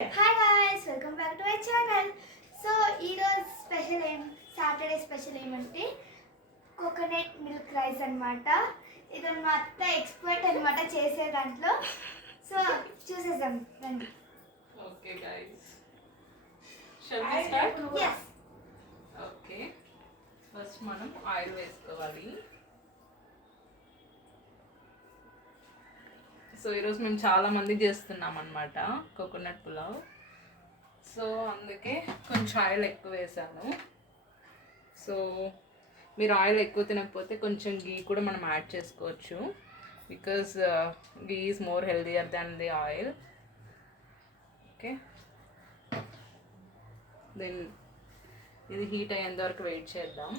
Hi guys welcome back to my channel. So ఈరోజు special Saturday special ఏమంటే coconut milk rice అనమాట. ఇది మా అత్త ఎక్స్పర్ట్ అనమాట చేసే దాంట్లో. సో చూసేద్దాం రండి. Okay guys, shall we start? yes okay, first మనం ఆయిల్ వేసుకోవాలి. సో ఈరోజు మేము చాలా మంది చేస్తున్నాం అన్నమాట కోకోనట్ పులావ్. సో అందుకే కొంచెం ఆయిల్ ఎక్కువ వేసాను. సో మీరు ఆయిల్ ఎక్కువ తినకపోతే కొంచెం గీ కూడా మనం యాడ్ చేసుకోవచ్చు, because ghee is more healthier than the oil. Okay, then ఇది హీట్ అయ్యేంత వరకు వెయిట్ చేద్దాం.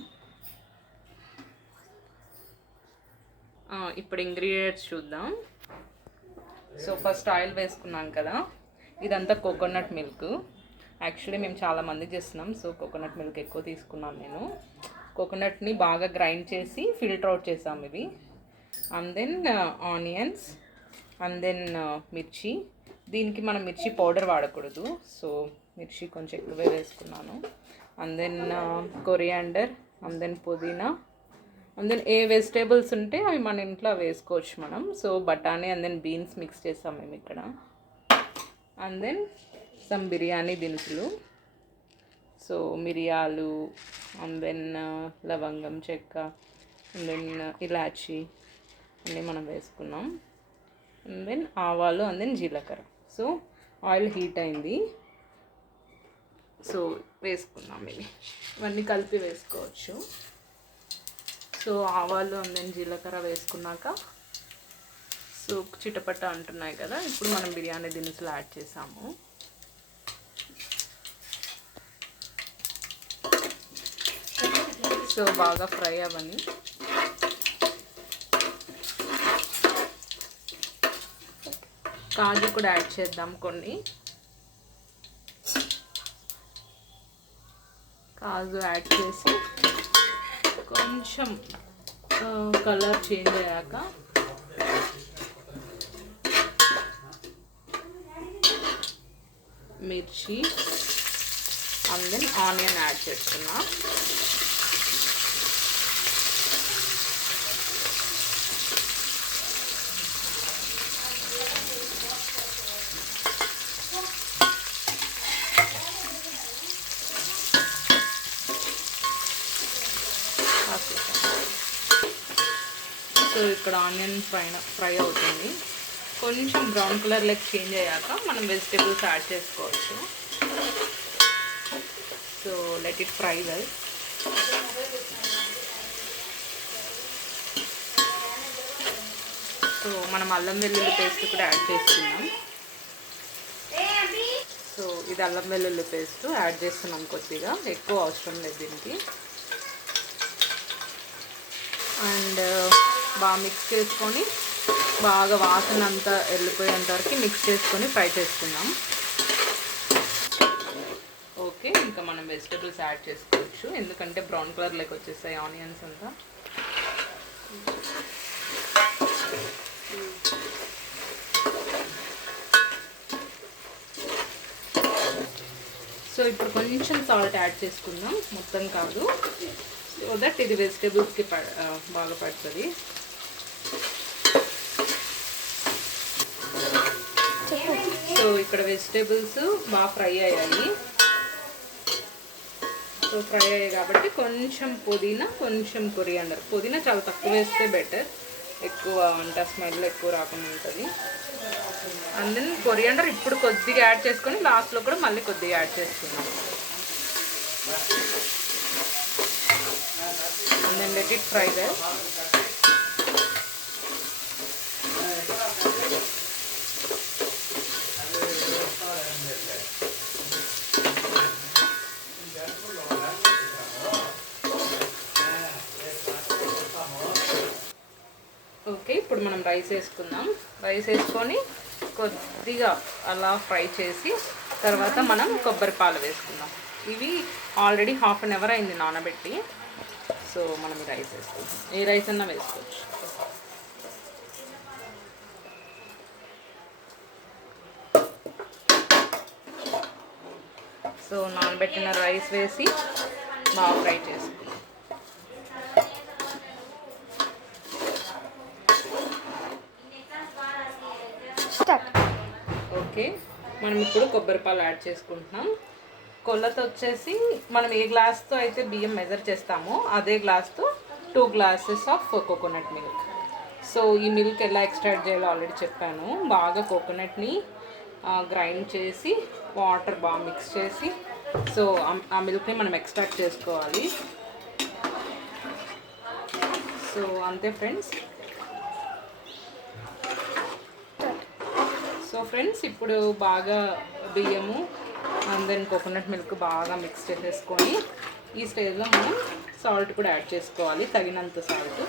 ఇప్పుడు ఇంగ్రీడియంట్స్ చూద్దాం. సో ఫస్ట్ ఆయిల్ వేసుకున్నాం కదా, ఇదంతా కోకోనట్ మిల్క్. యాక్చువల్లీ మేము చాలా మంది చేస్తున్నాం, సో కోకోనట్ మిల్క్ ఎక్కువ తీసుకున్నాను నేను. కోకోనట్ని బాగా గ్రైండ్ చేసి ఫిల్టర్ అవుట్ చేసాం ఇది. And then onions, and then మిర్చి. దీనికి మనం మిర్చి పౌడర్ వాడకూడదు, సో మిర్చి కొంచెం ఎక్కువే వేసుకున్నాను. And then coriander, and then పుదీనా, అండ్ దెన్ ఏ వెజిటేబుల్స్ ఉంటే అవి మన ఇంట్లో వేసుకోవచ్చు మనం. సో బఠానీ అండ్ దెన్ బీన్స్ మిక్స్ చేస్తాం మేము ఇక్కడ. అండ్ దెన్ సమ్ బిర్యానీ దినుసులు, సో మిరియాలు, అండ్ దెన్ లవంగం, చెక్క, అండ్ దెన్ ఇలాచి అన్నీ మనం వేసుకున్నాం. అండ్ దెన్ ఆవాలు, అండ్ దెన్ జీలకర్ర. సో ఆయిల్ హీట్ అయింది, సో వేసుకున్నాం ఇవన్నీ కలిపి వేసుకోవచ్చు. సో ఆవాలు అండ్ దెన్ జీలకర్ర వేసుకున్నాక సో చిటపట అంటున్నాయి కదా, ఇప్పుడు మనం బిర్యానీ దినుసులు యాడ్ చేసాము. సో బాగా ఫ్రై అవ్వని. కాజు కూడా యాడ్ చేద్దాం కొన్ని. కాజు యాడ్ చేసి కొంచెం కలర్ చేంజ్ అయ్యాక మిర్చి అండ్ దెన్ ఆనియన్ యాడ్ చేస్తున్నా. సో ఇక్కడ ఆనియన్ ఫ్రై అవుతుంది. కొంచెం బ్రౌన్ కలర్లోకి చేంజ్ అయ్యాక మనం వెజిటేబుల్స్ యాడ్ చేసుకోవచ్చు. So let it fry well. So మనం అల్లం వెల్లుల్లి పేస్ట్ కూడా యాడ్ చేస్తున్నాం. సో ఇది అల్లం వెల్లుల్లి పేస్ట్ యాడ్ చేస్తున్నాం కొద్దిగా, ఎక్కువ అవసరం లేదు దీనికి. అండ్ బాగా మిక్స్ చేసుకొని బాగా వాసన అంతా వెళ్ళిపోయేంత వరకు మిక్స్ చేసుకొని ఫ్రై చేసుకుందాం. ఓకే, ఇంకా మనం వెజిటేబుల్స్ యాడ్ చేసుకోవచ్చు, ఎందుకంటే బ్రౌన్ కలర్లోకి వచ్చేస్తాయి ఆనియన్స్ అంతా. సో ఇప్పుడు కొంచెం సాల్ట్ యాడ్ చేసుకుందాం, మొత్తం కాదు, సో దట్ ఇది వెజిటేబుల్స్కి బాగా పడుతుంది. సో ఇక్కడ వెజిటేబుల్స్ బాగా ఫ్రై అయ్యాయి. సో ఫ్రై అయ్యాయి కాబట్టి కొంచెం పుదీనా, కొంచెం కొరియాండర్. పుదీనా చాలా తక్కువ వేస్తే బెటర్, ఎక్కువ వంట స్మెల్ ఎక్కువ రాకుండా ఉంటుంది. అండ్ దెన్ కొరియాండర్ ఇప్పుడు కొద్దిగా యాడ్ చేసుకొని లాస్ట్లో కూడా మళ్ళీ కొద్దిగా యాడ్ చేసుకున్నాం. And then let it fry well. Okay, ఇప్పుడు మనం రైస్ వేసుకుందాం. రైస్ వేసుకొని కొద్దిగా అలా ఫ్రై చేసి తర్వాత మనం కొబ్బరి పాలు వేసుకుందాం. ఇవి ఆల్రెడీ హాఫ్ అన్ అవర్ అయింది నానబెట్టి. సో మనం రైస్ వేసుకుందాం, ఏ రైస్ అన్నా వేసుకోవచ్చు. సో నానబెట్టిన రైస్ వేసి బాగా ఫ్రై చేసుకుందాం. స్టార్ట్. ఓకే, మనం ఇప్పుడు కొబ్బరి పాలు యాడ్ చేసుకుంటున్నాం. కొలత వచ్చేసి మనం ఏ గ్లాస్తో అయితే బియ్యం మెజర్ చేస్తామో అదే గ్లాస్తో 2 glasses of coconut milk. So ఈ మిల్క్ ఎలా ఎక్స్ట్రాక్ట్ చేయాలో ఆల్రెడీ చెప్పాను. బాగా కోకోనట్ని గ్రైండ్ చేసి వాటర్ బాగా మిక్స్ చేసి సో ఆ మిల్క్ని మనం ఎక్స్ట్రాక్ట్ చేసుకోవాలి. సో అంతే ఫ్రెండ్స్. సో ఫ్రెండ్స్, ఇప్పుడు బాగా బియ్యము అండ్ దెన్ కోకోనట్ మిల్క్ బాగా మిక్స్ చేసేసుకొని ఈ స్టేజ్లో మనం సాల్ట్ కూడా యాడ్ చేసుకోవాలి, తగినంత సాల్ట్.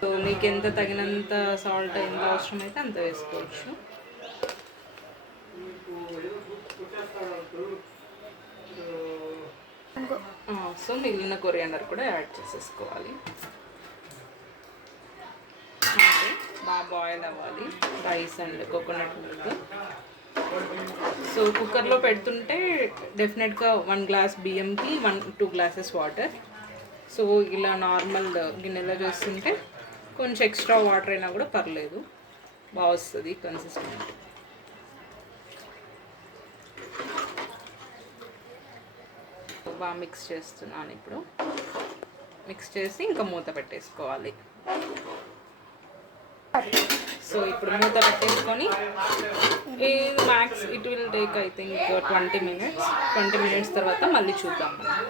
సో మీకు ఎంత తగినంత సాల్ట్ ఎంత అవసరమైతే అంత వేసుకోవచ్చు. సో మిగిలిన కొరియాండర్ కూడా యాడ్ చేసేసుకోవాలి. అంటే బాగా బాయిల్ అవ్వాలి rice and coconut milk. So కుక్కర్లో పెడుతుంటే డెఫినెట్గా 1 glass బియ్యంకి 1-2 glasses వాటర్. సో ఇలా నార్మల్ గిన్నెలో చేస్తుంటే కొంచెం ఎక్స్ట్రా వాటర్ అయినా కూడా పర్లేదు, బాగా వస్తుంది కన్సిస్టెంట్. బాగా మిక్స్ చేస్తున్నాను. ఇప్పుడు మిక్స్ చేసి ఇంకా మూత పెట్టేసుకోవాలి. సో ఇప్పుడు మూత పెట్టేసుకొని max it will take I think 20 minutes. 20 minutes తర్వాత మళ్ళీ చూద్దాం మనం.